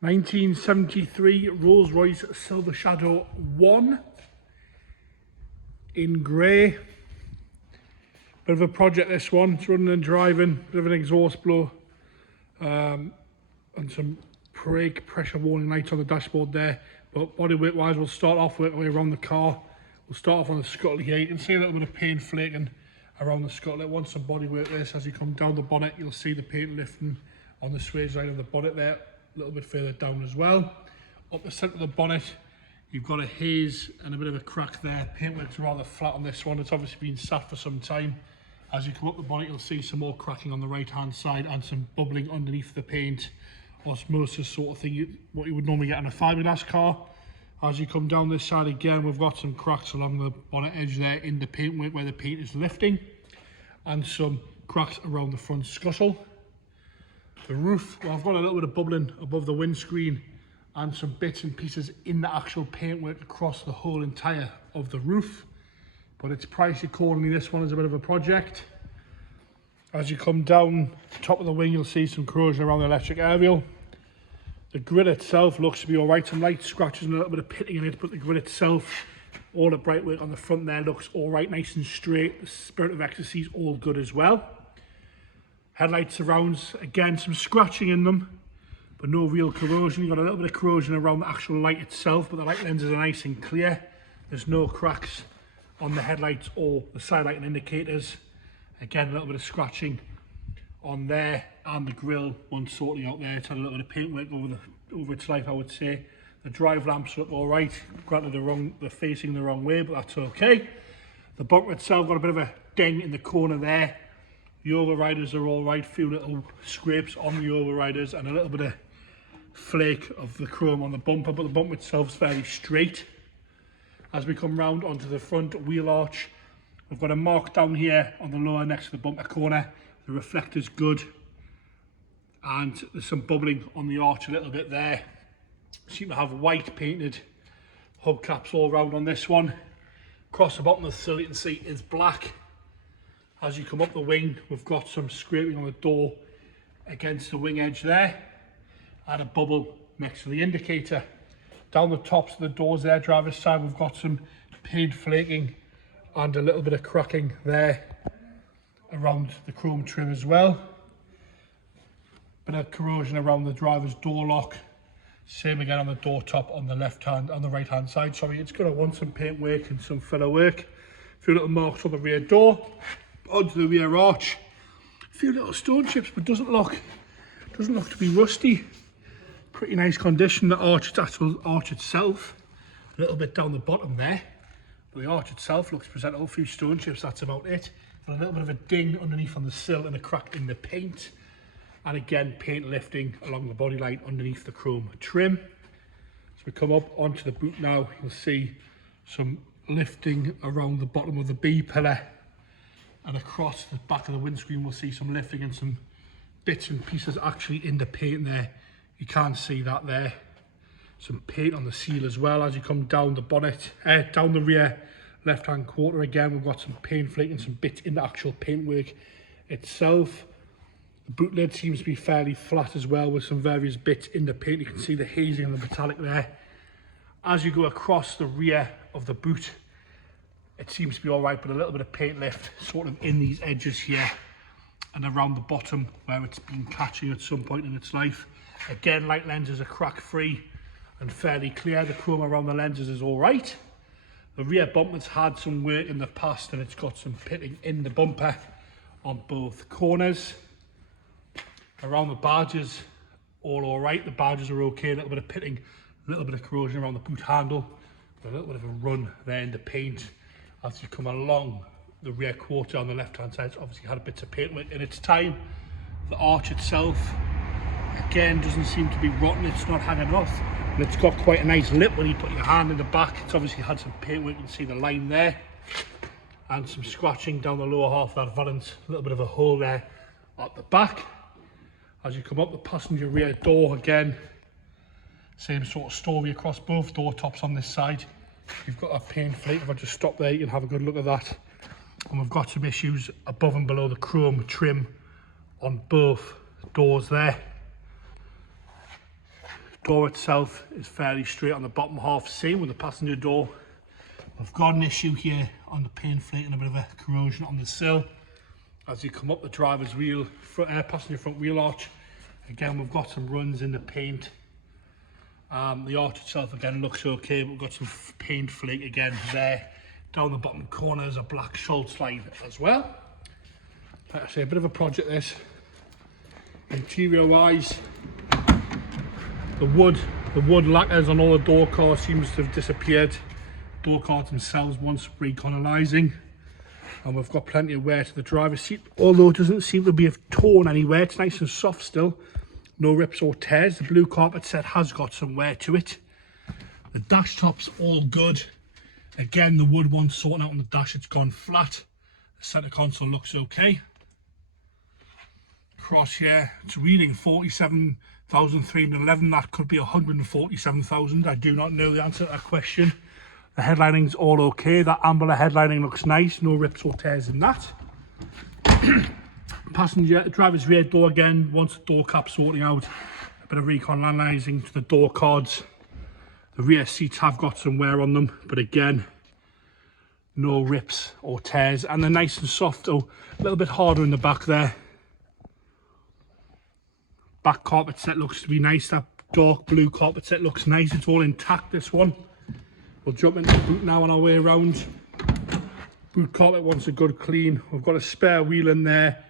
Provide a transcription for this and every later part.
1973 Rolls-Royce Silver Shadow 1 in grey. Bit of a project this one, it's running and driving, bit of an exhaust blow and some brake pressure warning lights on the dashboard there. But bodywork wise, we'll start off working our way around the car. We'll start off on the scuttle here. You can see a little bit of paint flaking around the scuttle. It wants some bodywork this. As you come down the bonnet, you'll see the paint lifting on the swage line of the bonnet there, a little bit further down as well. Up the centre of the bonnet, you've got a haze and a bit of a crack there. Paintwork's rather flat on this one. It's obviously been sat for some time. As you come up the bonnet, you'll see some more cracking on the right hand side and some bubbling underneath the paint. Osmosis sort of thing, what you would normally get on a fiberglass car. As you come down this side again, we've got some cracks along the bonnet edge there in the paintwork where the paint is lifting, and some cracks around the front scuttle. The roof, well, I've got a little bit of bubbling above the windscreen and some bits and pieces in the actual paintwork across the whole entire of the roof, but it's priced accordingly. This one is a bit of a project. As you come down the top of the wing, you'll see some corrosion around the electric aerial. The grille itself looks to be all right, some light scratches and a little bit of pitting in it, but the grille itself, all the bright work on the front there looks all right, nice and straight. The Spirit of Ecstasy is all good as well. Headlight surrounds, again, some scratching in them, but no real corrosion. You've got a little bit of corrosion around the actual light itself, but the light lenses are nice and clear. There's no cracks on the headlights or the side light and indicators. Again, a little bit of scratching on there, and the grille, one sorting out there. It's had a little bit of paintwork over its life, I would say. The drive lamps look all right. Granted, they're facing the wrong way, but that's okay. The bumper itself got a bit of a ding in the corner there. The overriders are all right. A few little scrapes on the overriders and a little bit of flake of the chrome on the bumper, but the bumper itself is fairly straight. As we come round onto the front wheel arch, we've got a mark down here on the lower next to the bumper corner. The reflector's good, and there's some bubbling on the arch a little bit there. Seem to have white painted hubcaps all round on this one. Across the bottom of the sill, you can see is black. As you come up the wing, we've got some scraping on the door against the wing edge there, and a bubble next to the indicator. Down the tops of the doors there, driver's side, we've got some paint flaking and a little bit of cracking there around the chrome trim as well. Bit of corrosion around the driver's door lock. Same again on the door top on the left hand, on the right hand side. Sorry, it's going to want some paint work and some filler work. A few little marks on the rear door, onto the rear arch. A few little stone chips, but doesn't look to be rusty. Pretty nice condition. The actual arch itself, a little bit down the bottom there, but the arch itself looks presentable. A few stone chips, that's about it. And a little bit of a ding underneath on the sill and a crack in the paint. And again, paint lifting along the body line underneath the chrome trim. As we come up onto the boot now, you'll see some lifting around the bottom of the B pillar, and across the back of the windscreen we'll see some lifting and some bits and pieces actually in the paint there. You can't see that there. Some paint on the seal as well. As you come down the bonnet, down the rear left hand quarter again, we've got some paint flake and some bits in the actual paintwork itself. The boot lid seems to be fairly flat as well, with some various bits in the paint. You can see the hazing and the metallic there. As you go across the rear of the boot, it seems to be all right, but a little bit of paint lift sort of in these edges here and around the bottom where it's been catching at some point in its life. Again, light lenses are crack free and fairly clear. The chrome around the lenses is all right. The rear bumper's had some work in the past, and it's got some pitting in the bumper on both corners. Around the badges, all right. The badges are okay. A little bit of pitting, a little bit of corrosion around the boot handle, a little bit of a run there in the paint. As you come along the rear quarter on the left hand side, it's obviously had a bit of paintwork in its time. The arch itself, again, doesn't seem to be rotten. It's not hanging off, and it's got quite a nice lip when you put your hand in the back. It's obviously had some paintwork. You can see the line there, and some scratching down the lower half of that valance. A little bit of a hole there at the back. As you come up the passenger rear door, again, same sort of story across both door tops on this side. You've got a paint flake. If I just stop there, you can have a good look at that. And we've got some issues above and below the chrome trim on both doors there. Door itself is fairly straight on the bottom half, same with the passenger door. I've got an issue here on the paint flake and a bit of a corrosion on the sill. As you come up the driver's wheel, passenger front wheel arch, again we've got some runs in the paint. The arch itself again looks okay, but we've got some paint flake again there. Down the bottom corner is a black Schultz line as well. Like I say, a bit of a project this. Interior wise, the wood lacquers on all the door cards seems to have disappeared. Door cards themselves once recolonizing, and we've got plenty of wear to the driver's seat, although it doesn't seem to be torn anywhere. It's nice and soft still, no rips or tears. The blue carpet set has got some wear to it. The dash top's all good. Again, the wood one's sorting out on the dash, it's gone flat. The centre console looks okay. Cross here, it's reading 47,311, that could be 147,000. I do not know the answer to that question. The headlining's all okay, that amber headlining looks nice, no rips or tears in that. Passenger, driver's rear door again, once the door cap sorting out, a bit of recolonizing to the door cards. The rear seats have got some wear on them, but again, no rips or tears, and they're nice and soft, though a little bit harder in the back there. Back carpet set looks to be nice, that dark blue carpet set looks nice, it's all intact this one. We'll jump into the boot now on our way around. Boot carpet wants a good clean. We've got a spare wheel in there.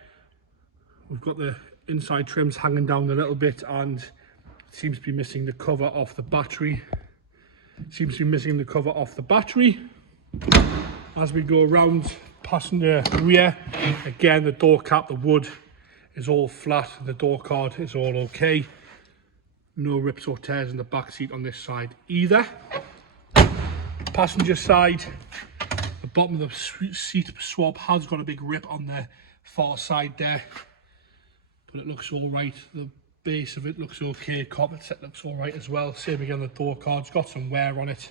We've got the inside trims hanging down a little bit, and it seems to be missing the cover off the battery. As we go around passenger rear, again the door cap, the wood is all flat, the door card is all okay. No rips or tears in the back seat on this side either. Passenger side, the bottom of the seat swab has got a big rip on the far side there, but it looks all right. The base of it looks okay, carpet set looks all right as well. Same again, the door card's got some wear on it.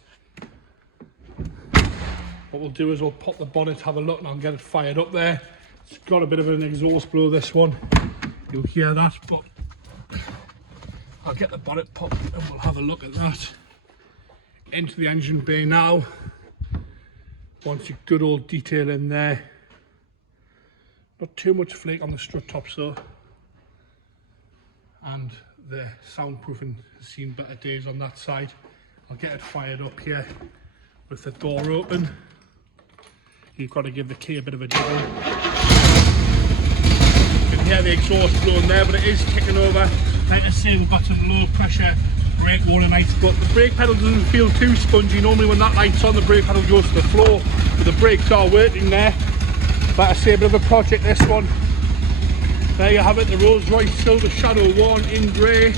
What we'll do is we'll pop the bonnet, have a look, and I'll get it fired up there. It's got a bit of an exhaust blow, this one. You'll hear that, but I'll get the bonnet popped and we'll have a look at that. Into the engine bay now. Once your good old detail in there. Not too much flake on the strut tops though. And the soundproofing has seen better days on that side. I'll get it fired up here with the door open. You've got to give the key a bit of a jiggle. You can hear the exhaust blowing there, but it is kicking over. Like I say, we've got some low pressure brake warning lights, but the brake pedal doesn't feel too spongy. Normally when that light's on, the brake pedal goes to the floor, but the brakes are working there. Like I say, a bit of a project this one. There you have it, the Rolls Royce Silver Shadow 1 in grey.